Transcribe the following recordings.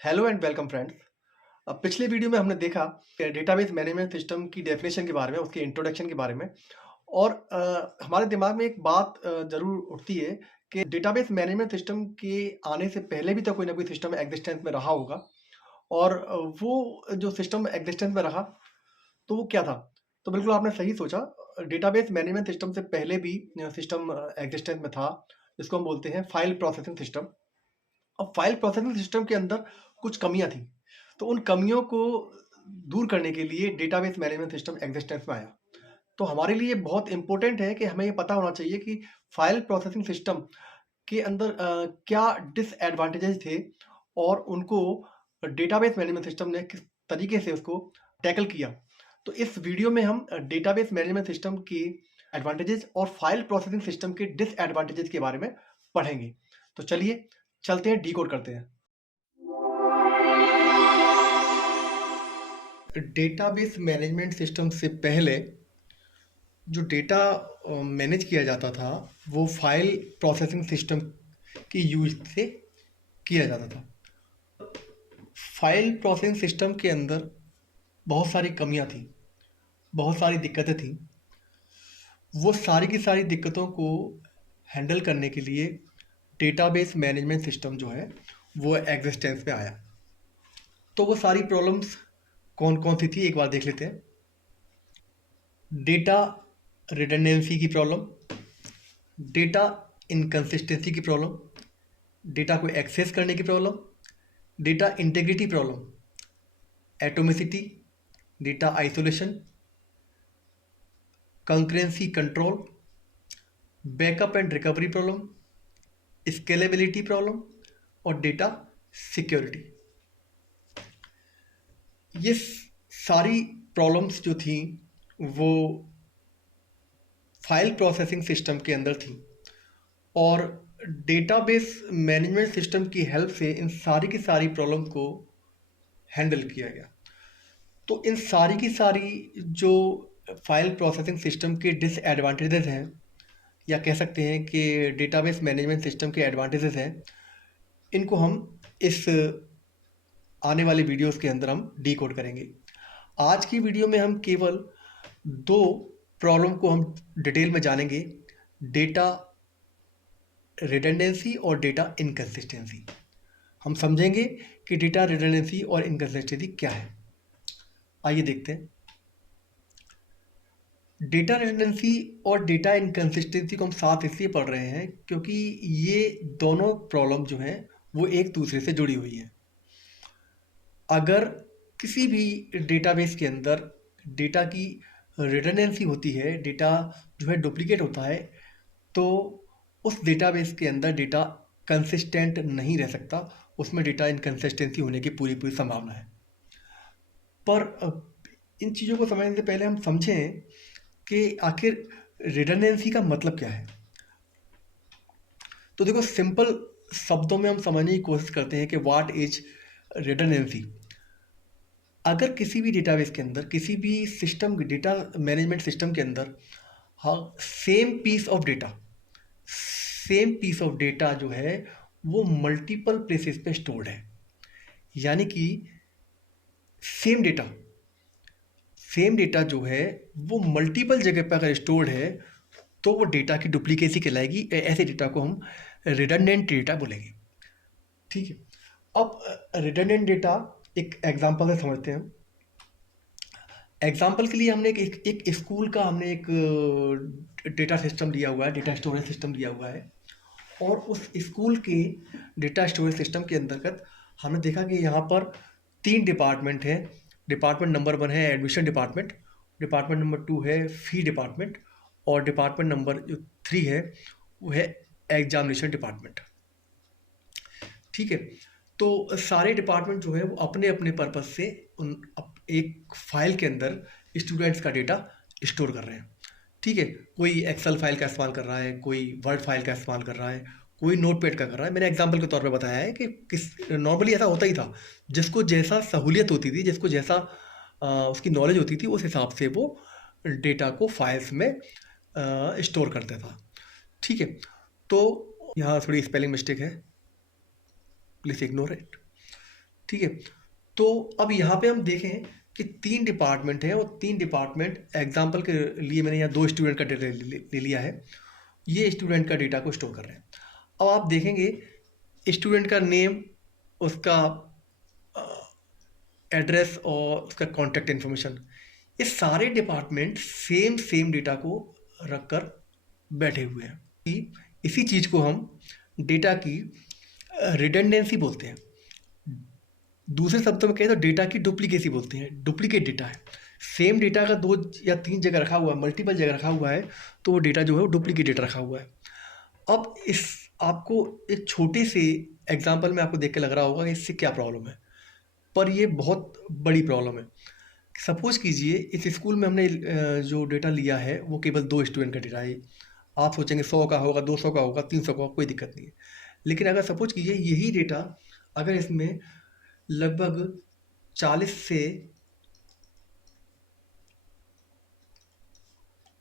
Hello and welcome friends. पिछले video में हमने देखा डेटाबेस मैनेजमेंट सिस्टम की डेफिनेशन के बारे में, उसके इंट्रोडक्शन के बारे में। और हमारे दिमाग में एक बात ज़रूर उठती है कि डेटाबेस मैनेजमेंट सिस्टम के आने से पहले भी तो कोई ना कोई सिस्टम एग्जिस्टेंस में रहा होगा। और वो जो सिस्टम एग्जिस्टेंस में रहा तो वो क्या था? तो बिल्कुल आपने सही सोचा। डेटाबेस मैनेजमेंट सिस्टम से पहले भी सिस्टम एग्जिस्टेंस में था, जिसको हम बोलते हैं फाइल प्रोसेसिंग सिस्टम। अब फाइल प्रोसेसिंग सिस्टम के अंदर कुछ कमियां थी, तो उन कमियों को दूर करने के लिए डेटाबेस मैनेजमेंट सिस्टम एग्जिस्टेंस में आया। तो हमारे लिए बहुत इंपॉर्टेंट है कि हमें ये पता होना चाहिए कि फाइल प्रोसेसिंग सिस्टम के अंदर क्या डिसएडवांटेजेस थे और उनको डेटाबेस मैनेजमेंट सिस्टम ने किस तरीके से उसको टैकल किया। तो इस वीडियो में हम डेटाबेस मैनेजमेंट सिस्टम के एडवांटेजेस और फाइल प्रोसेसिंग सिस्टम के डिसएडवांटेजेस के बारे में पढ़ेंगे। तो चलिए चलते हैं, डीकोड करते हैं। डेटाबेस मैनेजमेंट सिस्टम से पहले जो डेटा मैनेज किया जाता था वो फाइल प्रोसेसिंग सिस्टम की यूज से किया जाता था। फाइल प्रोसेसिंग सिस्टम के अंदर बहुत सारी कमियां थी, बहुत सारी दिक्कतें थी। वो सारी की सारी दिक्कतों को हैंडल करने के लिए डेटाबेस मैनेजमेंट सिस्टम जो है वो एग्जिस्टेंस में आया। तो वो सारी प्रॉब्लम्स कौन कौन सी थी एक बार देख लेते हैं। डेटा रिडंडेंसी की प्रॉब्लम, डेटा इनकंसिस्टेंसी की प्रॉब्लम, डेटा को एक्सेस करने की problem, data integrity problem, atomicity, data isolation, concurrency control, backup and recovery problem, scalability problem और डेटा सिक्योरिटी। ये सारी प्रॉब्लम्स जो थी वो फाइल प्रोसेसिंग सिस्टम के अंदर थी और डेटाबेस मैनेजमेंट सिस्टम की हेल्प से इन सारी की सारी प्रॉब्लम को हैंडल किया गया। तो इन सारी की सारी जो फाइल प्रोसेसिंग सिस्टम के डिसएडवांटेजेस हैं, या कह सकते हैं कि डेटाबेस मैनेजमेंट सिस्टम के एडवांटेजेस हैं, इनको हम इस आने वाले वीडियोस के अंदर हम डीकोड करेंगे। आज की वीडियो में हम केवल दो प्रॉब्लम को हम डिटेल में जानेंगे, डेटा रिडंडेंसी और डेटा इनकंसिस्टेंसी। हम समझेंगे कि डेटा रिडंडेंसी और इनकंसिस्टेंसी क्या है। आइए देखते हैं। डेटा रिडंडेंसी और डेटा इनकंसिस्टेंसी को हम साथ इसलिए पढ़ रहे हैं क्योंकि ये दोनों प्रॉब्लम जो हैं वो एक दूसरे से जुड़ी हुई है। अगर किसी भी डेटाबेस के अंदर डेटा की रिडंडेंसी होती है, डेटा जो है डुप्लीकेट होता है, तो उस डेटाबेस के अंदर डेटा कंसिस्टेंट नहीं रह सकता, उसमें डेटा इनकंसिस्टेंसी होने की पूरी पूरी संभावना है। पर इन चीज़ों को समझने से पहले हम समझें कि आखिर रिडंडेंसी का मतलब क्या है। तो देखो, सिंपल शब्दों में हम समझने की कोशिश करते हैं कि व्हाट इज रिडंडेंसी। अगर किसी भी डेटाबेस के अंदर, किसी भी सिस्टम, डेटा मैनेजमेंट सिस्टम के अंदर, हाँ, सेम पीस ऑफ डेटा जो है वो मल्टीपल प्लेसेस पे स्टोर्ड है। यानी कि सेम डेटा सेम डेटा जो है वो मल्टीपल जगह पर अगर स्टोर्ड है तो वो डेटा की डुप्लीकेसी कहलाएगी। ऐसे डेटा को हम रिडंडेंट डेटा बोलेंगे। ठीक है। अब रिडंडेंट डेटा एक एग्जांपल से समझते हैं। एग्जाम्पल के लिए हमने एक स्कूल का हमने एक डेटा सिस्टम दिया हुआ है, डेटा स्टोरेज सिस्टम दिया हुआ है। और उस स्कूल के डेटा स्टोरेज सिस्टम के अंतर्गत हमने देखा कि यहाँ पर तीन डिपार्टमेंट हैं। डिपार्टमेंट नंबर 1 है एडमिशन डिपार्टमेंट, डिपार्टमेंट नंबर 2 है फी डिपार्टमेंट, और डिपार्टमेंट नंबर जो 3 है वो है एग्जामिनेशन डिपार्टमेंट। ठीक है। तो सारे डिपार्टमेंट जो है वो अपने अपने पर्पज से एक फाइल के अंदर स्टूडेंट्स का डेटा स्टोर कर रहे हैं। ठीक है। कोई एक्सेल फाइल का इस्तेमाल कर रहा है, कोई वर्ड फाइल का इस्तेमाल कर रहा है, कोई नोटपैड का कर रहा है। मैंने एग्जांपल के तौर पे बताया है कि किस नॉर्मली ऐसा होता ही था। जिसको जैसा सहूलियत होती थी, जिसको जैसा उसकी नॉलेज होती थी, उस हिसाब से वो डेटा को फाइल्स में स्टोर करता था। ठीक है। तो यहाँ थोड़ी स्पेलिंग मिस्टेक है, प्लीज़ इग्नोर इट। ठीक है। तो अब यहाँ पे हम देखें कि 3 डिपार्टमेंट हैं और 3 डिपार्टमेंट एग्जाम्पल के लिए मैंने यहाँ 2 स्टूडेंट का डेटा ले लिया है। ये स्टूडेंट का डेटा को स्टोर कर रहे हैं। अब आप देखेंगे स्टूडेंट का नेम, उसका एड्रेस और उसका कॉन्टैक्ट इन्फॉर्मेशन, ये सारे डिपार्टमेंट सेम डेटा को रखकर बैठे हुए हैं। इसी चीज़ को हम डेटा की रिडंडेंसी बोलते हैं। दूसरे शब्दों में कहें तो डेटा की डुप्लीकेसी बोलते हैं। डुप्लीकेट डेटा है, सेम डेटा अगर 2 या 3 जगह रखा हुआ है, मल्टीपल जगह रखा हुआ है, तो वो डेटा जो है वो डुप्लीकेट डेटा रखा हुआ है। अब इस आपको एक छोटे से एग्जांपल में आपको देख के लग रहा होगा कि इससे क्या प्रॉब्लम है, पर ये बहुत बड़ी प्रॉब्लम है। सपोज कीजिए इस स्कूल में हमने जो डेटा लिया है वो केवल 2 स्टूडेंट का डेटा है। आप सोचेंगे 100 का होगा, 200 का होगा, 300 का होगा, कोई दिक्कत नहीं है। लेकिन अगर सपोज कीजिए यही डेटा अगर इसमें लगभग 40 से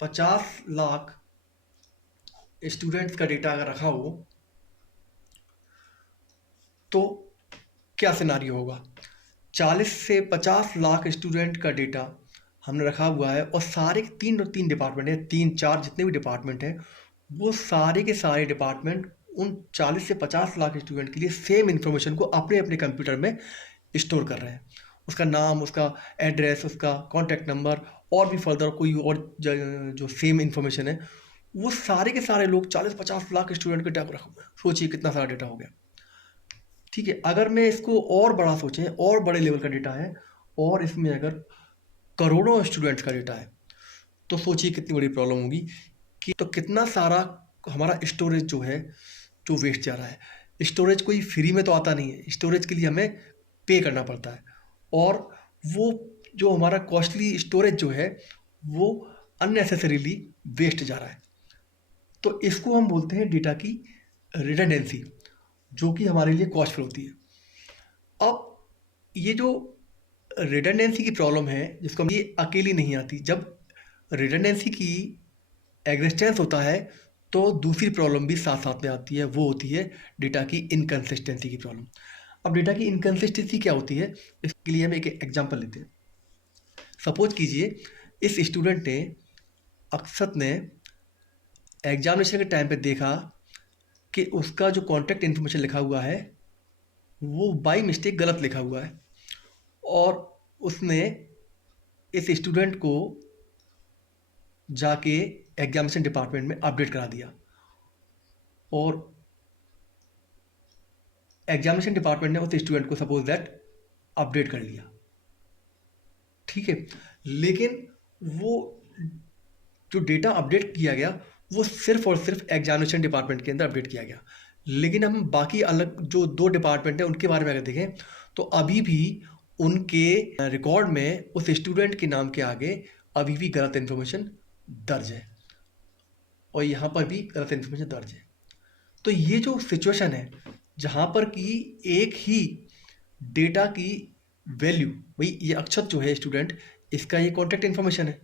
50 लाख स्टूडेंट्स का डेटा अगर रखा हो तो क्या सिनारियो होगा। 40 से 50 लाख स्टूडेंट का डेटा हमने रखा हुआ है और सारे 3 डिपार्टमेंट हैं, 3-4 जितने भी डिपार्टमेंट हैं, वो सारे के सारे डिपार्टमेंट उन 40 से 50 लाख स्टूडेंट के लिए सेम इन्फॉर्मेशन को अपने अपने कंप्यूटर में स्टोर कर रहे हैं। उसका नाम, उसका एड्रेस, उसका कॉन्टैक्ट नंबर और भी फर्दर कोई और जो सेम इन्फॉर्मेशन है, वो सारे के सारे लोग 40-50 लाख स्टूडेंट के डेटा को रखे हुए हैं। सोचिए कितना सारा डेटा हो गया। ठीक है, अगर मैं इसको और बड़ा सोचें, और बड़े लेवल का डेटा है और इसमें अगर करोड़ों स्टूडेंट्स का डेटा है, तो सोचिए कितनी बड़ी प्रॉब्लम होगी कि तो कितना सारा हमारा स्टोरेज जो है जो वेस्ट जा रहा है। स्टोरेज कोई फ्री में तो आता नहीं है, स्टोरेज के लिए हमें पे करना पड़ता है और वो जो हमारा कॉस्टली स्टोरेज जो है वो अननेसेसरीली वेस्ट जा रहा है। तो इसको हम बोलते हैं डेटा की रिडंडेंसी, जो कि हमारे लिए कॉस्टफुल होती है। अब ये जो रिडंडेंसी की प्रॉब्लम है, जिसको ये अकेली नहीं आती। जब रिडंडेंसी की एग्जिस्टेंस होता है तो दूसरी प्रॉब्लम भी साथ साथ में आती है, वो होती है डेटा की इनकन्सिस्टेंसी की प्रॉब्लम। अब डेटा की इनकन्सिस्टेंसी क्या होती है, इसके लिए हम एक एग्जांपल लेते हैं। सपोज कीजिए इस स्टूडेंट ने, अक्षत ने एग्जामिनेशन के टाइम पे देखा कि उसका जो कॉन्टैक्ट इन्फॉर्मेशन लिखा हुआ है वो बाई मिस्टेक गलत लिखा हुआ है और उसने इस स्टूडेंट को जाके एग्जामिनेशन डिपार्टमेंट में अपडेट करा दिया और एग्जामिनेशन डिपार्टमेंट ने उस स्टूडेंट को सपोज दैट अपडेट कर लिया। ठीक है, लेकिन वो जो डेटा अपडेट किया गया वो सिर्फ और सिर्फ एग्जामिनेशन डिपार्टमेंट के अंदर अपडेट किया गया। लेकिन हम बाकी अलग जो 2 डिपार्टमेंट हैं उनके बारे में अगर देखें तो अभी भी उनके रिकॉर्ड में उस स्टूडेंट के नाम के आगे अभी भी गलत इन्फॉर्मेशन दर्ज है और यहाँ पर भी गलत इन्फॉर्मेशन दर्ज है। तो ये जो सिचुएशन है जहाँ पर कि एक ही डेटा की वैल्यू, भाई ये अक्षत जो है स्टूडेंट, इसका ये कॉन्टैक्ट इन्फॉर्मेशन है,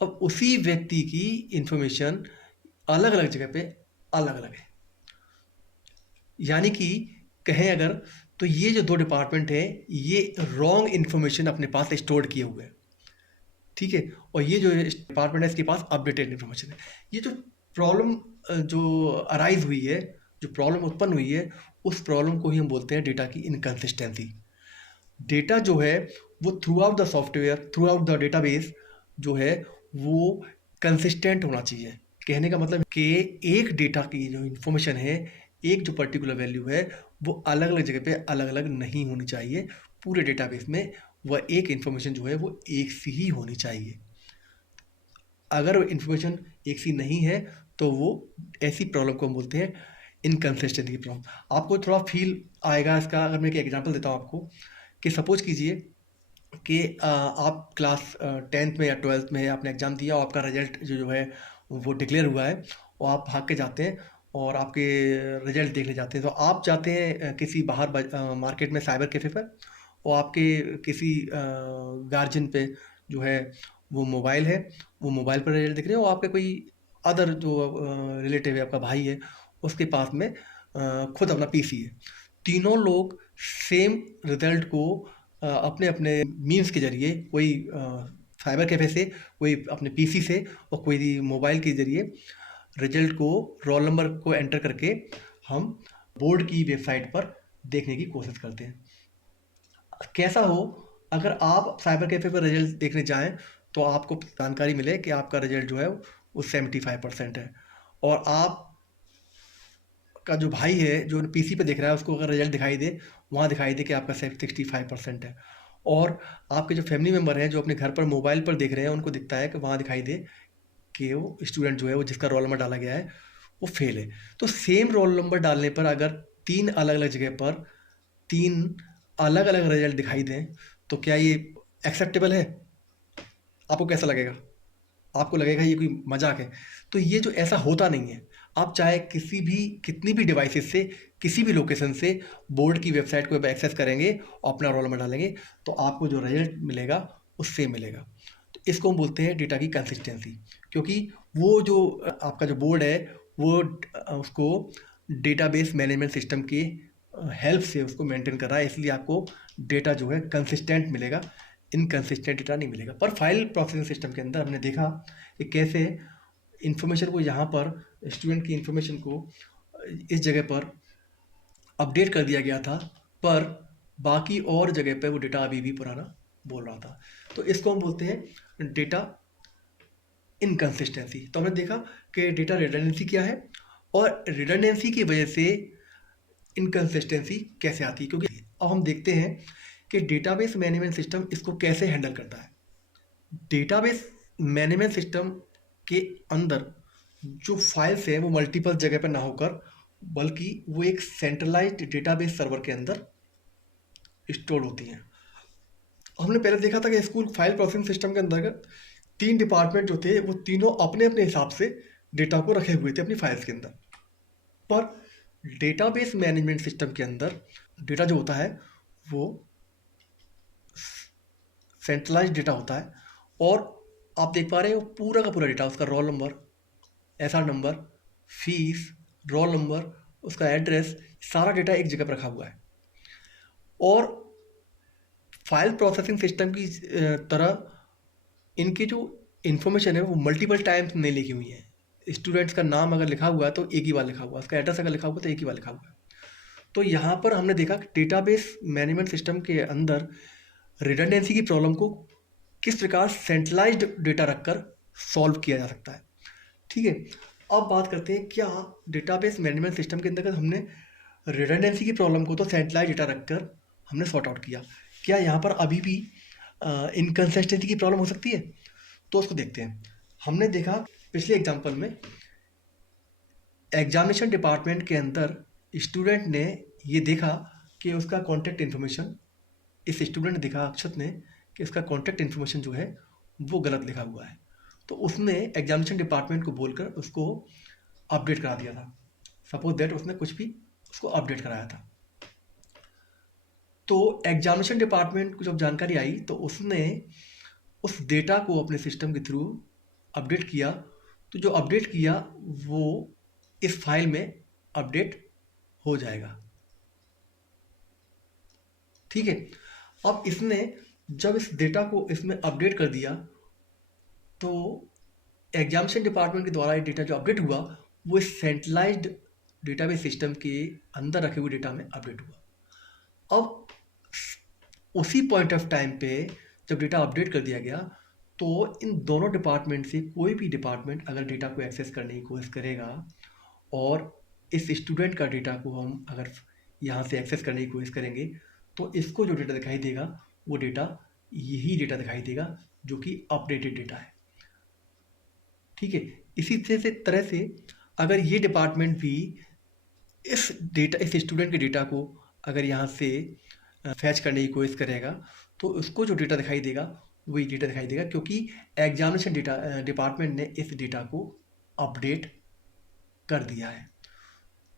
अब उसी व्यक्ति की इन्फॉर्मेशन अलग अलग जगह पे अलग अलग है। यानी कि कहें अगर तो ये जो 2 डिपार्टमेंट है ये रॉन्ग इन्फॉर्मेशन अपने पास स्टोर किए हुए हैं। ठीक है, और ये जो डिपार्टमेंट है इसके पास अपडेटेड इन्फॉर्मेशन है। ये जो प्रॉब्लम जो अराइज हुई है, जो प्रॉब्लम उत्पन्न हुई है, उस प्रॉब्लम को ही हम बोलते हैं डेटा की इनकन्सिस्टेंसी। डेटा जो है वो through out the software, through out the database जो है वो कंसिस्टेंट होना चाहिए। कहने का मतलब कि एक डेटा की जो इन्फॉर्मेशन है, एक जो पर्टिकुलर वैल्यू है, वो अलग अलग जगह पे अलग अलग नहीं होनी चाहिए। पूरे डेटाबेस में वह एक इन्फॉर्मेशन जो है वो एक सी ही होनी चाहिए। अगर इन्फॉर्मेशन एक सी नहीं है तो वो ऐसी प्रॉब्लम को हम बोलते हैं इनकन्सिस्टेंसी की प्रॉब्लम। आपको थोड़ा फील आएगा इसका अगर मैं एक एग्जांपल देता हूँ आपको कि सपोज कीजिए कि आप क्लास 10th में या 12th में आपने एग्ज़ाम दिया और आपका रिजल्ट जो है वो डिक्लेयर हुआ है और आप भाग के जाते हैं और आपके रिजल्ट देखने जाते हैं। तो आप जाते हैं किसी बाहर मार्केट में साइबर कैफ़े पर और आपके किसी गार्जियन पे जो है वो मोबाइल है, वो मोबाइल पर रिजल्ट देख रहे हो और आपके कोई अदर जो रिलेटिव है, आपका भाई है, उसके पास में खुद अपना पीसी है। तीनों लोग सेम रिजल्ट को अपने अपने मीन्स के जरिए, कोई साइबर कैफे से, कोई अपने पीसी से, और कोई मोबाइल के जरिए रिजल्ट को, रोल नंबर को एंटर करके हम बोर्ड की वेबसाइट पर देखने की कोशिश करते हैं। कैसा हो, अगर आप साइबर कैफे पर रिजल्ट देखने जाएं तो आपको जानकारी मिले कि आपका रिजल्ट जो है वो 75% है, और आप का जो भाई है जो पीसी पे देख रहा है उसको अगर रिजल्ट दिखाई दे, वहाँ दिखाई दे कि आपका 65% है, और आपके जो फैमिली मेम्बर हैं जो अपने घर पर मोबाइल पर देख रहे हैं उनको दिखता है कि वहाँ दिखाई दे कि वो स्टूडेंट जो है, वो जिसका रोल नंबर डाला गया है वो फेल है। तो सेम रोल नंबर डालने पर अगर 3 अलग-अलग जगह पर 3 अलग-अलग रिजल्ट दिखाई दें, तो क्या ये एक्सेप्टेबल है? आपको कैसा लगेगा? आपको लगेगा ये कोई मजाक है। तो ये जो ऐसा होता नहीं है। आप चाहे किसी भी, कितनी भी डिवाइसेस से, किसी भी लोकेशन से बोर्ड की वेबसाइट को एक्सेस करेंगे और अपना रोल नंबर डालेंगे, तो आपको जो रिजल्ट मिलेगा वो सेम मिलेगा। तो इसको हम बोलते हैं डेटा की कंसिस्टेंसी, क्योंकि वो जो आपका जो बोर्ड है वो उसको डेटाबेस मैनेजमेंट सिस्टम की हेल्प से उसको मेंटेन कर रहा है, इसलिए आपको डेटा जो है कंसिस्टेंट मिलेगा, इनकंसिस्टेंट डेटा नहीं मिलेगा। पर फाइल प्रोसेसिंग सिस्टम के अंदर हमने देखा कि कैसे इन्फॉर्मेशन को, यहाँ पर स्टूडेंट की इन्फॉर्मेशन को इस जगह पर अपडेट कर दिया गया था, पर बाकी और जगह पर वो डेटा अभी भी पुराना बोल रहा था। तो इसको हम बोलते हैं डेटा इनकंसिस्टेंसी। तो हमने देखा कि डेटा रिडंडेंसी क्या है, और रिडंडेंसी की वजह से इनकंसिस्टेंसी कैसे आती है, क्योंकि अब हम देखते हैं कि डेटाबेस मैनेजमेंट सिस्टम इसको कैसे हैंडल करता है। डेटाबेस मैनेजमेंट सिस्टम के अंदर जो फाइल्स हैं वो मल्टीपल जगह पर ना होकर, बल्कि वो एक सेंट्रलाइज्ड डेटाबेस सर्वर के अंदर स्टोर होती हैं। हमने पहले देखा था कि स्कूल फाइल प्रोसेसिंग सिस्टम के अंतर्गत 3 डिपार्टमेंट जो थे वो तीनों अपने अपने हिसाब से डेटा को रखे हुए थे अपनी फाइल्स के अंदर। पर डेटाबेस मैनेजमेंट सिस्टम के अंदर डेटा जो होता है वो सेंट्रलाइज डेटा होता है, और आप देख पा रहे हो पूरा का पूरा डेटा, उसका roll number, SR number, fees, roll number, उसका एड्रेस, सारा डेटा एक जगह पर रखा हुआ है। और फाइल प्रोसेसिंग सिस्टम की तरह इनकी जो इन्फॉर्मेशन है वो मल्टीपल टाइम्स नहीं लिखी हुई है। स्टूडेंट्स का नाम अगर लिखा हुआ है तो एक ही बार लिखा हुआ है, उसका एड्रेस अगर लिखा हुआ है तो एक ही बार लिखा हुआ है। तो यहाँ पर हमने देखा कि डेटाबेस मैनेजमेंट सिस्टम के अंदर रिडंडेंसी की प्रॉब्लम को किस प्रकार सेंट्रलाइज्ड डेटा रखकर सॉल्व किया जा सकता है। ठीक है, अब बात करते हैं क्या डेटाबेस मैनेजमेंट सिस्टम के अंदर हमने रिडंडेंसी की प्रॉब्लम को तो सेंट्रलाइज डेटा रखकर हमने सॉर्ट आउट किया, क्या यहाँ पर अभी भी इनकंसिस्टेंसी की प्रॉब्लम हो सकती है? तो उसको देखते हैं। हमने देखा पिछले एग्जाम्पल में एग्जामिनेशन डिपार्टमेंट के अंदर स्टूडेंट ने ये देखा कि उसका कॉन्टैक्ट इन्फॉर्मेशन, इस स्टूडेंट ने देखा, अक्षत ने, कि उसका कॉन्टैक्ट इन्फॉर्मेशन जो है वो गलत लिखा हुआ है। तो उसने एग्जामिनेशन डिपार्टमेंट को बोलकर उसको अपडेट करा दिया था। सपोज दैट उसने कुछ भी उसको अपडेट कराया था। तो एग्जामिनेशन डिपार्टमेंट को जब जानकारी आई तो उसने उस डेटा को अपने सिस्टम के थ्रू अपडेट किया। तो जो अपडेट किया वो इस फाइल में अपडेट हो जाएगा। ठीक है, अब इसने जब इस डेटा को इसमें अपडेट कर दिया तो एग्जामिनेशन डिपार्टमेंट के द्वारा ये डेटा जो अपडेट हुआ वो इस सेंट्रलाइज्ड डेटाबेस सिस्टम के अंदर रखे हुए डेटा में अपडेट हुआ। अब उसी पॉइंट ऑफ टाइम पे जब डेटा अपडेट कर दिया गया तो इन दोनों डिपार्टमेंट से कोई भी डिपार्टमेंट अगर डेटा को एक्सेस करने की कोशिश करेगा और इस स्टूडेंट का डेटा को हम अगर यहाँ से एक्सेस करने की कोशिश करेंगे तो इसको जो डेटा दिखाई देगा वो डेटा यही डेटा दिखाई देगा जो कि अपडेटेड डेटा है। ठीक है, इसी तरह से अगर ये डिपार्टमेंट भी इस स्टूडेंट के डेटा को अगर यहाँ से फैच करने की कोशिश करेगा तो उसको जो डेटा दिखाई देगा वही डेटा दिखाई देगा, क्योंकि एग्जामिनेशन डेटा डिपार्टमेंट ने इस डेटा को अपडेट कर दिया है।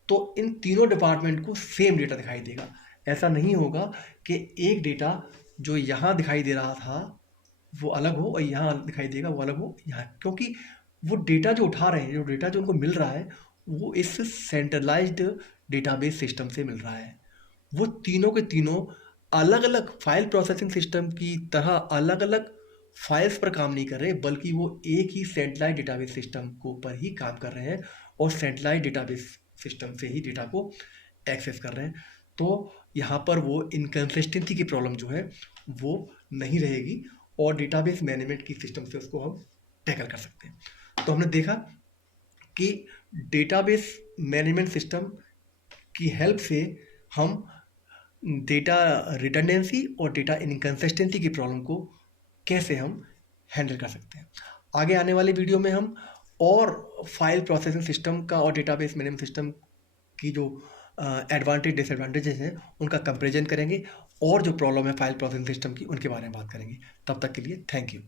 तो इन तीनों डिपार्टमेंट को सेम डेटा दिखाई देगा। ऐसा नहीं होगा कि एक डेटा जो यहाँ दिखाई दे रहा था वो अलग हो और यहाँ दिखाई देगा वो अलग हो यहाँ, क्योंकि वो डेटा जो उठा रहे हैं, जो डेटा जो उनको मिल रहा है वो इस सेंट्रलाइज्ड डेटाबेस सिस्टम से मिल रहा है। वो तीनों के तीनों अलग-अलग फ़ाइल प्रोसेसिंग सिस्टम की तरह अलग-अलग फ़ाइल्स पर काम नहीं कर रहे, बल्कि वो एक ही सेंट्रलाइज़्ड डेटाबेस सिस्टम को पर ही काम कर रहे हैं और सेंट्रलाइज़्ड डेटाबेस सिस्टम से ही डेटा को एक्सेस कर रहे हैं। तो यहाँ पर वो इनकंसिस्टेंसी की प्रॉब्लम जो है, वो नहीं रहेगी और डेटाबेस मैनेजमेंट की सिस्टम से उसको हम टैकल कर सकते हैं। तो हमने देखा कि डेटाबेस मैनेजमेंट सिस्टम की हेल्प से हम डेटा रिडंडेंसी और डेटा इनकंसिस्टेंसी की प्रॉब्लम को कैसे हम हैंडल कर सकते हैं। आगे आने वाले वीडियो में हम और फाइल प्रोसेसिंग सिस्टम का और डेटाबेस मैनेजमेंट सिस्टम की जो एडवांटेज डिसएडवांटेजेस हैं उनका कंपैरिजन करेंगे और जो प्रॉब्लम है फाइल प्रोसेसिंग सिस्टम की उनके बारे में बात करेंगे। तब तक के लिए थैंक यू।